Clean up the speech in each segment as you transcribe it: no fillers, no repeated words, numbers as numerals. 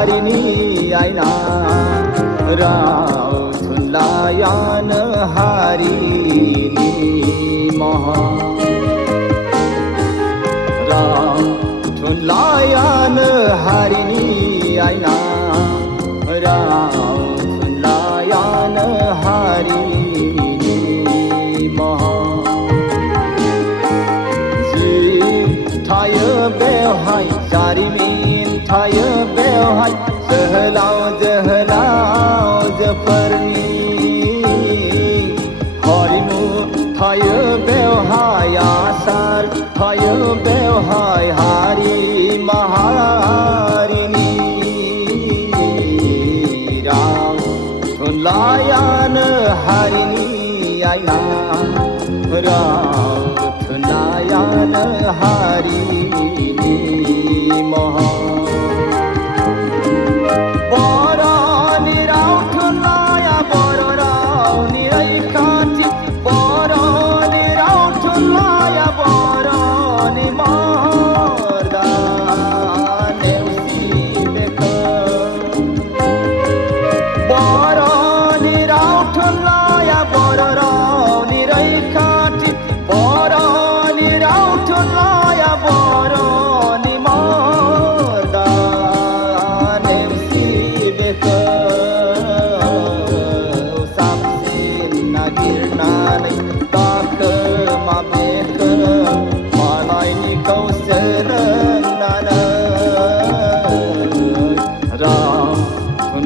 हारिनि आइना राव थुनलायानो हारिनि महर राव थुनलायानो हारिनि आइना राव थुनलायानो हारिनि महर जि थायो बेवहाय जारिमिन थायो बेवहाय जोहोलाव जोहोलावजोफोरनि हारिमु थायो बेवहाय आसार थायो बेवहाय हारि माहारिनि राव थुनलायानो हारिनि आइना राव थुनलायानो हारिनि महर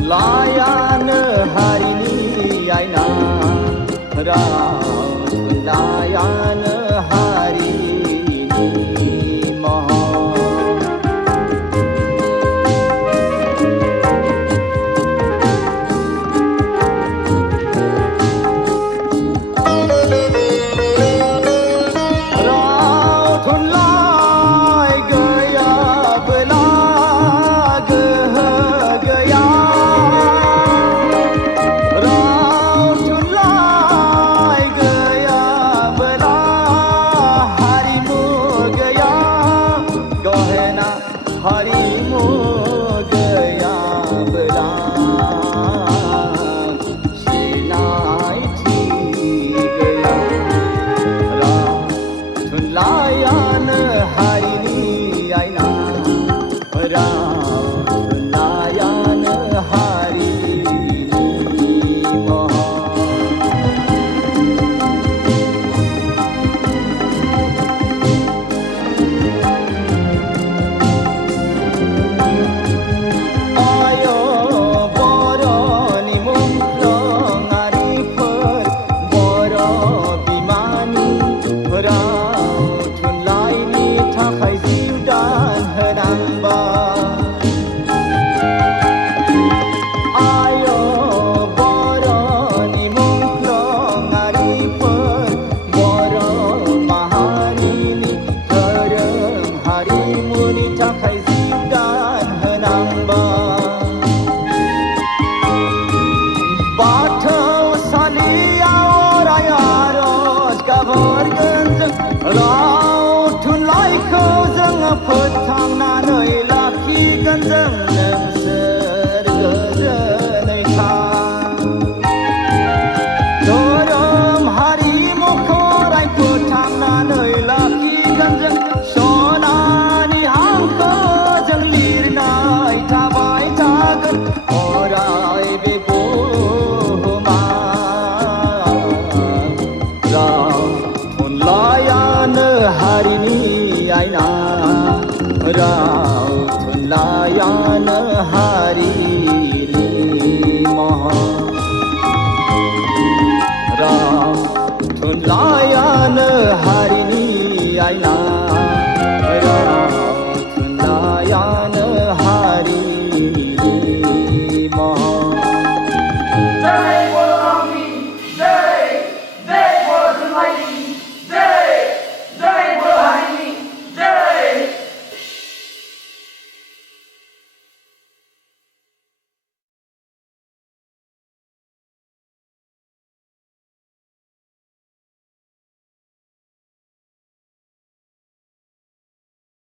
थुनलायानो हारिनि आइना राव थुनलायानो हारिनि महर राव थुनलाइ गैयाबोला गोहो गैया हारिमु गैयाब्ला सिनायथि गैया राव थुनलायानो हारिनि आइना राव थुनलायानो हारिनि महर राव थुनलाइखौ जोङो फोथांनानै लाखिगोन जों नोंसोर गोजोनै था धोरोम हारिमुखौ राय फोथांनानै लाखिगोन जों सनानि हांखोजों लिरनाय थाबाय थागोन अराय बे हारिनि आइना राव थुनलायानो